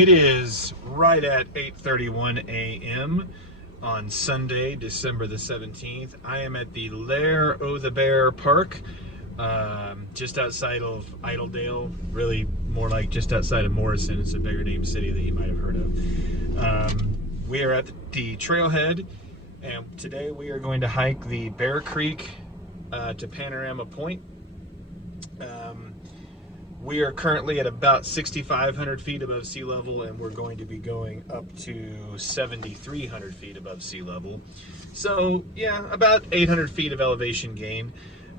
It is right at 8:31 a.m. on Sunday, December the 17th. I am at the Lair o' the Bear Park, just outside of Idledale, really more like just outside of Morrison. It's a bigger name city that you might have heard of. We are at the Trailhead, and today we are going to hike the Bear Creek to Panorama Point. We are currently at about 6,500 feet above sea level, and we're going to be going up to 7,300 feet above sea level. So yeah, about 800 feet of elevation gain.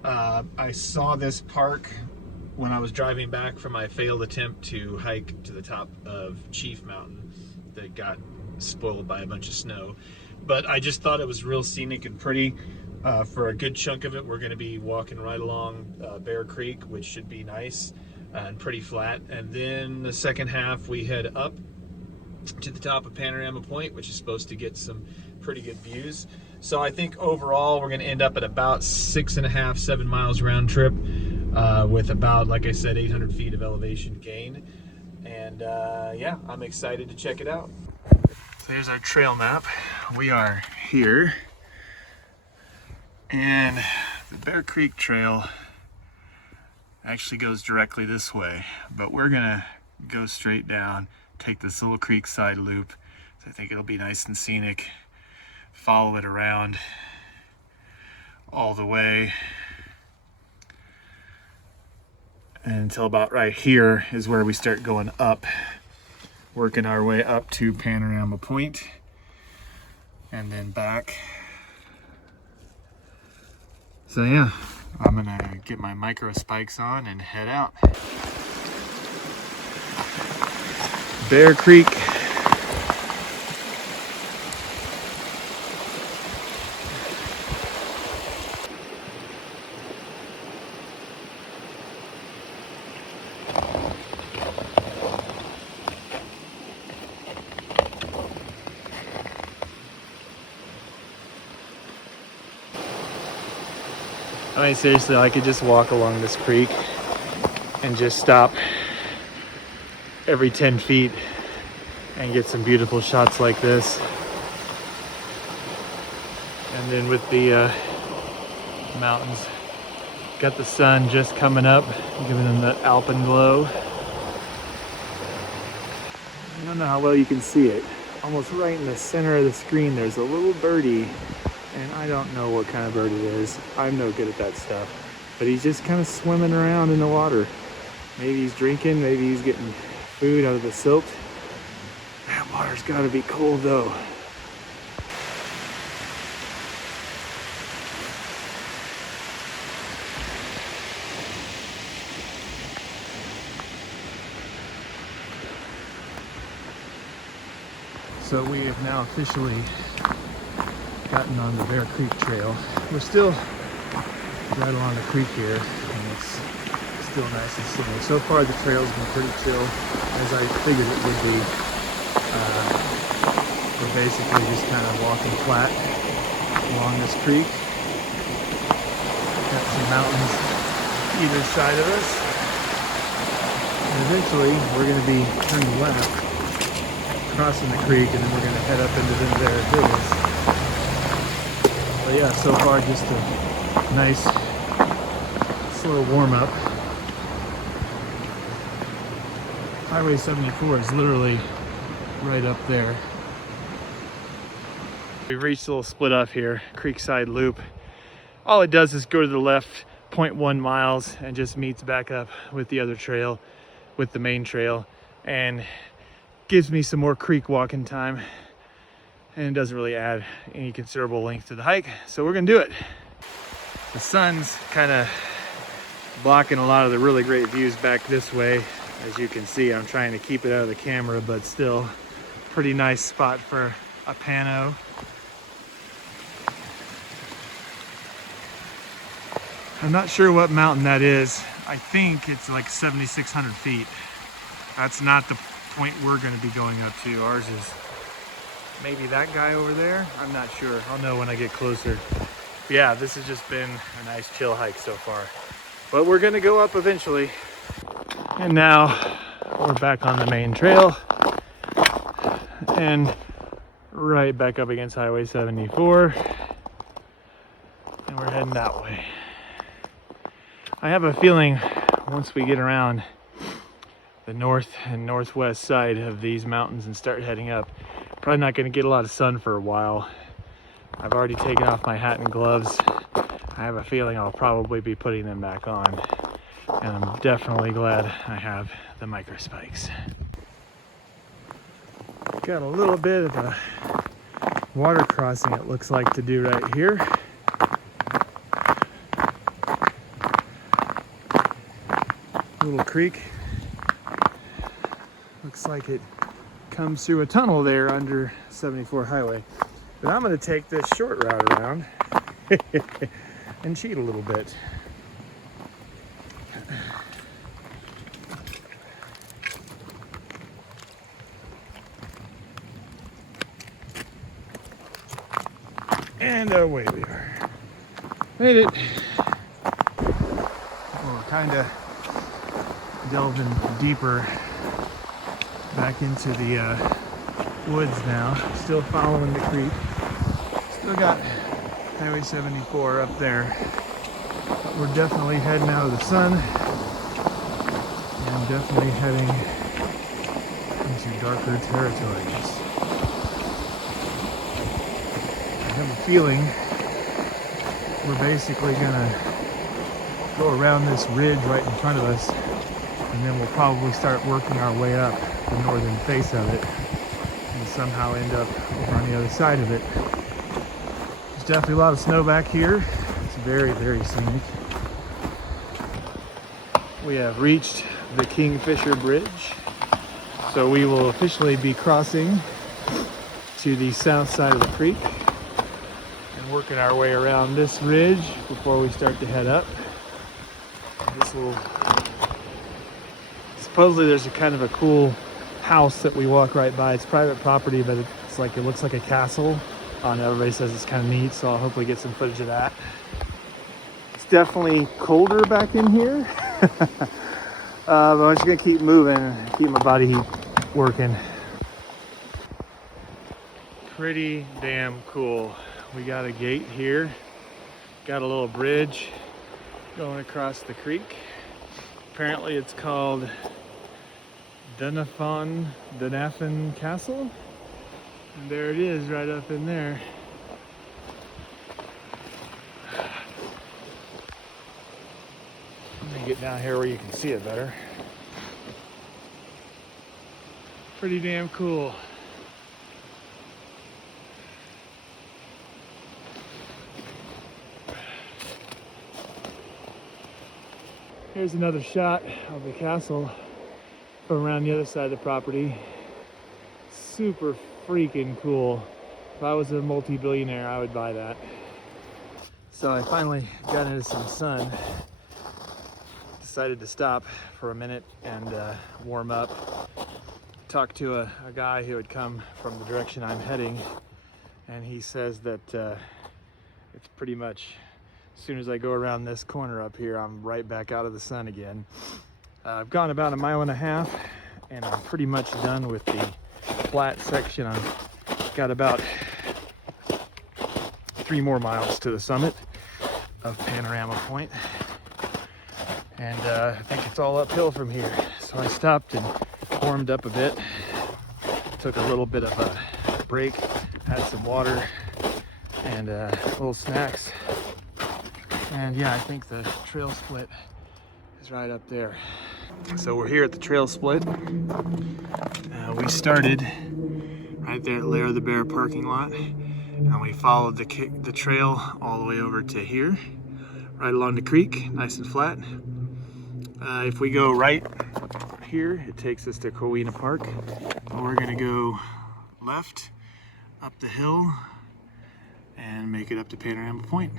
I saw this park when I was driving back from my failed attempt to hike to the top of Chief Mountain that got spoiled by a bunch of snow. But I just thought it was real scenic and pretty. For a good chunk of it, we're going to be walking right along Bear Creek, which should be nice and pretty flat. And then the second half, we head up to the top of Panorama Point, which is supposed to get some pretty good views. So I think overall, we're going to end up at about 6.5, 7 miles round trip with about, like I said, 800 feet of elevation gain. And yeah, I'm excited to check it out. So here's our trail map. We are here. And the Bear Creek Trail actually goes directly this way, but we're gonna go straight down, take this little creek side loop. So I think it'll be nice and scenic. Follow it around all the way until about right here is where we start going up, working our way up to Panorama Point and then back. So yeah, I'm gonna get my micro spikes on and head out. Bear Creek. I mean, seriously, I could just walk along this creek and just stop every 10 feet and get some beautiful shots like this. And then with the mountains, got the sun just coming up, giving them that alpenglow. I don't know how well you can see it. Almost right in the center of the screen, there's a little birdie. And I don't know what kind of bird it is. I'm no good at that stuff. But he's just kind of swimming around in the water. Maybe he's drinking, maybe he's getting food out of the silt. That water's gotta be cold though. So we have now officially gotten on the Bear Creek Trail. We're still right along the creek here, and it's still nice and scenic. So far the trail's been pretty chill, as I figured it would be. We're basically just kind of walking flat along this creek. Got some mountains either side of us. And eventually we're going to be turning left, crossing the creek, and then we're going to head up into them there hills. But yeah, so far just a nice slow warm-up. Highway 74 is literally right up there. We've reached a little split off here, Creekside Loop. All it does is go to the left 0.1 miles and just meets back up with the other trail, with the main trail, and gives me some more creek walking time. And it doesn't really add any considerable length to the hike, so we're gonna do it. The sun's kind of blocking a lot of the really great views back this way. As you can see, I'm trying to keep it out of the camera, but still pretty nice spot for a pano. I'm not sure what mountain that is. I think it's like 7,600 feet. That's not the point we're gonna be going up to. Ours is maybe that guy over there. I'm not sure. I'll know when I get closer. But yeah, this has just been a nice chill hike so far. But we're gonna go up eventually. And now we're back on the main trail. and right back up against Highway 74. And we're heading that way. I have a feeling once we get around the north and northwest side of these mountains and start heading up, probably not going to get a lot of sun for a while. I've already taken off my hat and gloves. I have a feeling I'll probably be putting them back on. And I'm definitely glad I have the micro spikes. Got a little bit of a water crossing, it looks like, to do right here. Little creek. Looks like it comes through a tunnel there under 74 highway. But I'm going to take this short route around and cheat a little bit. And away we are. Made it. We're kind of delving deeper back into the woods now. Still following the creek. Still got Highway 74 up there. But we're definitely heading out of the sun and definitely heading into darker territories. I have a feeling we're basically gonna go around this ridge right in front of us, and then we'll probably start working our way up the northern face of it and somehow end up over on the other side of it. There's definitely a lot of snow back here. It's very, very scenic. We have reached the Kingfisher Bridge, so we will officially be crossing to the south side of the creek and working our way around this ridge before we start to head up. This will, supposedly there's a kind of a cool house that we walk right by. It's private property, but it's like, it looks like a castle. Everybody says it's kind of neat, so I'll hopefully get some footage of that. It's definitely colder back in here, but I'm just gonna keep moving and keep my body heat working. Pretty damn cool. We got a gate here, got a little bridge going across the creek. Apparently it's called Dynafon Castle. And there it is right up in there. Let me get down here where you can see it better. Pretty damn cool. Here's another shot of the castle from around the other side of the property. Super freaking cool. If I was a multi-billionaire, I would buy that. So I finally got into some sun. Decided to stop for a minute and warm up. Talked to a guy who had come from the direction I'm heading, and he says that it's pretty much, as soon as I go around this corner up here, I'm right back out of the sun again. I've gone about 1.5 miles and I'm pretty much done with the flat section. I've got about 3 more miles to the summit of Panorama Point. And I think it's all uphill from here. So I stopped and warmed up a bit. Took a little bit of a break, had some water and little snacks. And yeah, I think the trail split is right up there. So we're here at the trail split. We started right there at Lair the Bear parking lot, and we followed the trail all the way over to here, right along the creek, nice and flat. If we go right here, it takes us to Cowena Park. We're gonna go left up the hill and make it up to Panorama Point.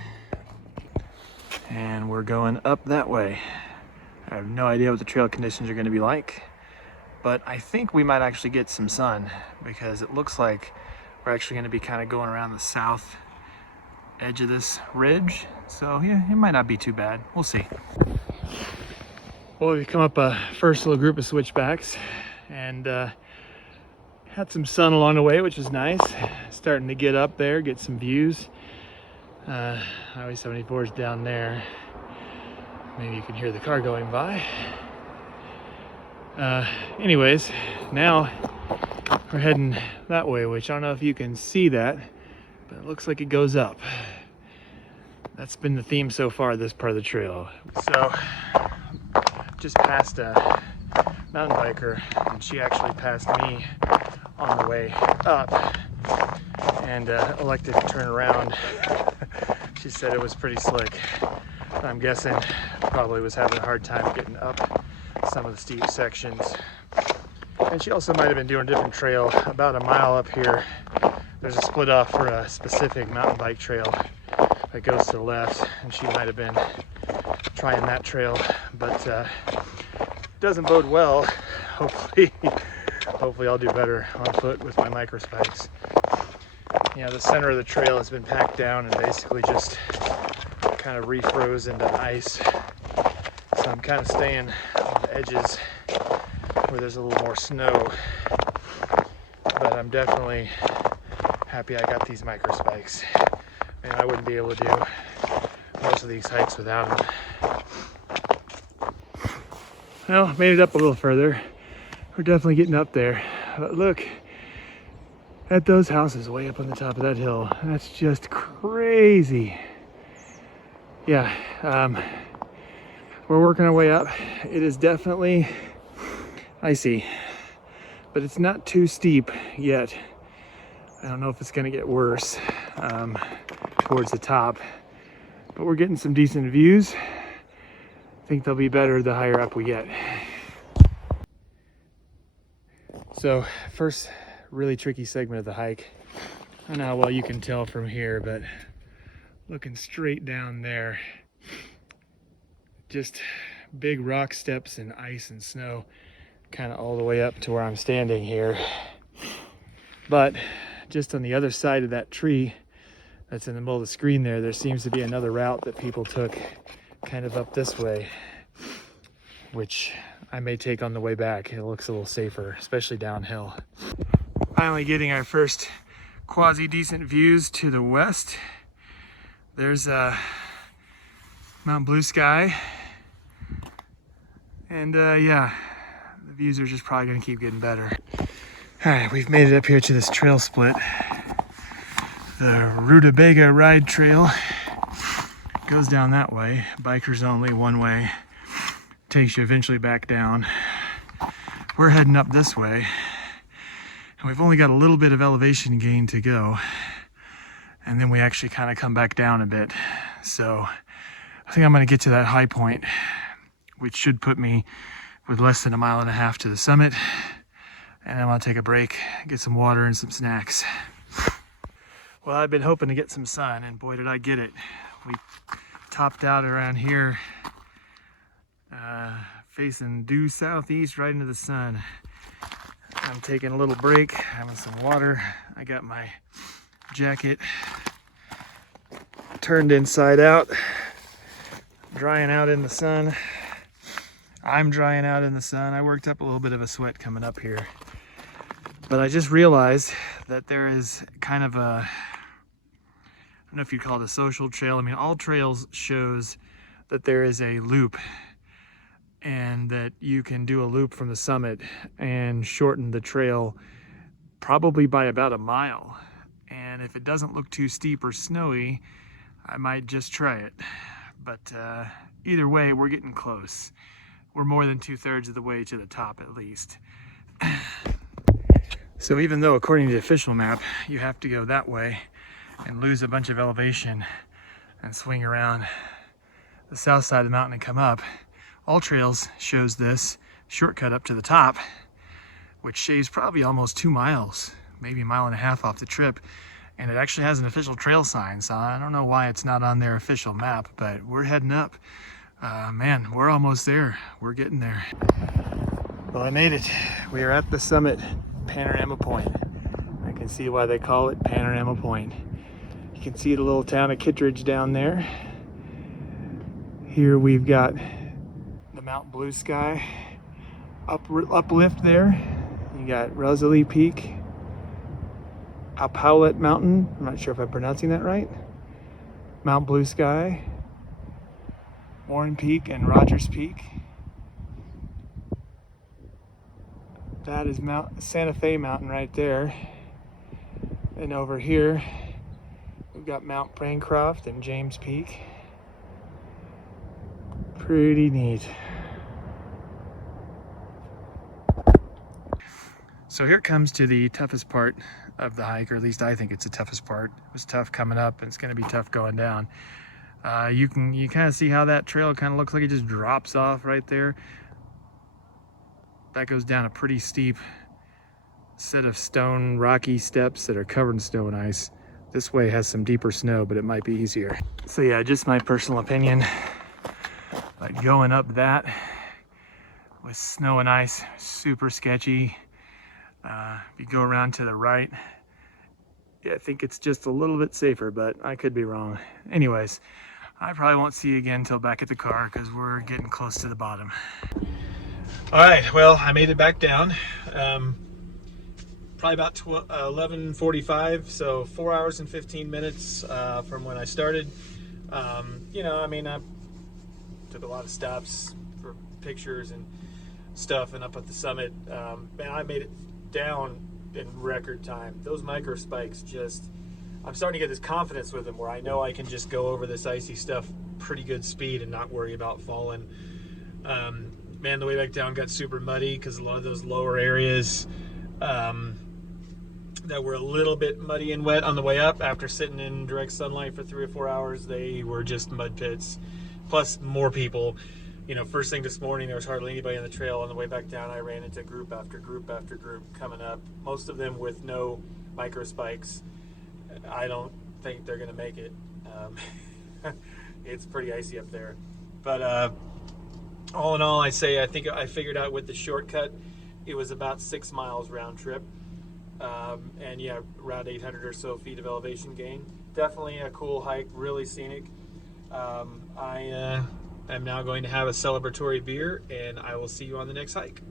And we're going up that way. I have no idea what the trail conditions are going to be like, but I think we might actually get some sun because it looks like we're actually going to be kind of going around the south edge of this ridge. So yeah, it might not be too bad. We'll see. Well, we've come up a first little group of switchbacks, and Had some sun along the way, which was nice. Starting to get up there, get some views. Highway 74 is down there. Maybe you can hear the car going by. Anyways, now we're heading that way, which I don't know if you can see that, but it looks like it goes up. That's been the theme so far, this part of the trail. So, just passed a mountain biker, and she actually passed me on the way up, and elected to turn around. She said it was pretty slick. I'm guessing probably was having a hard time getting up some of the steep sections. And she also might have been doing a different trail. About a mile up here, there's a split off for a specific mountain bike trail that goes to the left, and she might have been trying that trail, but doesn't bode well. Hopefully I'll do better on foot with my micro spikes. Yeah, the center of the trail has been packed down and basically just kind of refroze into ice. So I'm kind of staying on the edges where there's a little more snow. But I'm definitely happy I got these micro spikes. Man, I wouldn't be able to do most of these hikes without them. Well, made it up a little further. We're definitely getting up there. But look at those houses way up on the top of that hill. That's just crazy. Yeah, we're working our way up. It is definitely icy, but it's not too steep yet. I don't know if it's gonna get worse towards the top, but we're getting some decent views. I think they'll be better the higher up we get. So first really tricky segment of the hike. I don't know how well you can tell from here, but looking straight down there, just big rock steps and ice and snow kind of all the way up to where I'm standing here. But just on the other side of that tree that's in the middle of the screen there seems to be another route that people took kind of up this way, which I may take on the way back. It looks a little safer, especially downhill. Finally getting our first quasi-decent views to the west. There's Mount Blue Sky. And yeah, the views are just probably gonna keep getting better. All right, we've made it up here to this trail split. The Rutabaga Ride Trail goes down that way. Bikers only, one way. Takes you eventually back down. We're heading up this way. And we've only got a little bit of elevation gain to go. And then we actually kind of come back down a bit. So I think I'm gonna get to that high point, which should put me with less than 1.5 miles to the summit. And I'm gonna take a break, get some water and some snacks. Well, I've been hoping to get some sun, and boy, did I get it. We topped out around here, facing due southeast right into the sun. I'm taking a little break, having some water. I got my jacket turned inside out, drying out in the sun. I'm drying out in the sun. I worked up a little bit of a sweat coming up here. But I just realized that there is kind of a, I don't know if you'd call it a social trail. I mean, all trails shows that there is a loop, and that you can do a loop from the summit and shorten the trail probably by about 1 mile. And if it doesn't look too steep or snowy, I might just try it. But either way, we're getting close. We're more than 2/3 of the way to the top at least. So even though according to the official map, you have to go that way and lose a bunch of elevation and swing around the south side of the mountain and come up, All Trails shows this shortcut up to the top, which shaves probably almost 2 miles, maybe 1.5 miles off the trip. And it actually has an official trail sign, so I don't know why it's not on their official map, but we're heading up. Man, we're almost there. We're getting there. Well, I made it. We are at the summit, Panorama Point. I can see why they call it Panorama Point. You can see the little town of Kittredge down there. Here we've got the Mount Blue Sky uplift there. You got Rosalie Peak Powlett Mountain. I'm not sure if I'm pronouncing that right. Mount Blue Sky, Warren Peak, and Rogers Peak. That is Mount Santa Fe Mountain right there. And over here, we've got Mount Bancroft and James Peak. Pretty neat. So here comes to the toughest part of the hike, or at least I think it's the toughest part. It was tough coming up, and it's going to be tough going down. You kind of see how that trail kind of looks like it just drops off right there. That goes down a pretty steep set of stone rocky steps that are covered in snow and ice. This way has some deeper snow, but it might be easier. So yeah, just my personal opinion, but going up that with snow and ice, super sketchy. If you go around to the right, yeah, I think it's just a little bit safer, but I could be wrong. Anyways, I probably won't see you again until back at the car because we're getting close to the bottom. All right, well, I made it back down. Probably about 11:45, so 4 hours and 15 minutes from when I started. You know, I mean, I took a lot of stops for pictures and stuff, and up at the summit, man, I made it down in record time. Those micro spikes just, I'm starting to get this confidence with them where I know I can just go over this icy stuff pretty good speed and not worry about falling. Man, the way back down got super muddy because a lot of those lower areas that were a little bit muddy and wet on the way up, after sitting in direct sunlight for 3 or 4 hours, they were just mud pits. Plus more people. You know, first thing this morning, there was hardly anybody on the trail. On the way back down, I ran into group after group after group coming up, most of them with no micro spikes. I don't think they're going to make it. It's pretty icy up there. But all in all, I think I figured out with the shortcut, it was about 6 miles round trip. And yeah, around 800 or so feet of elevation gain. Definitely a cool hike, really scenic. I'm now going to have a celebratory beer, and I will see you on the next hike.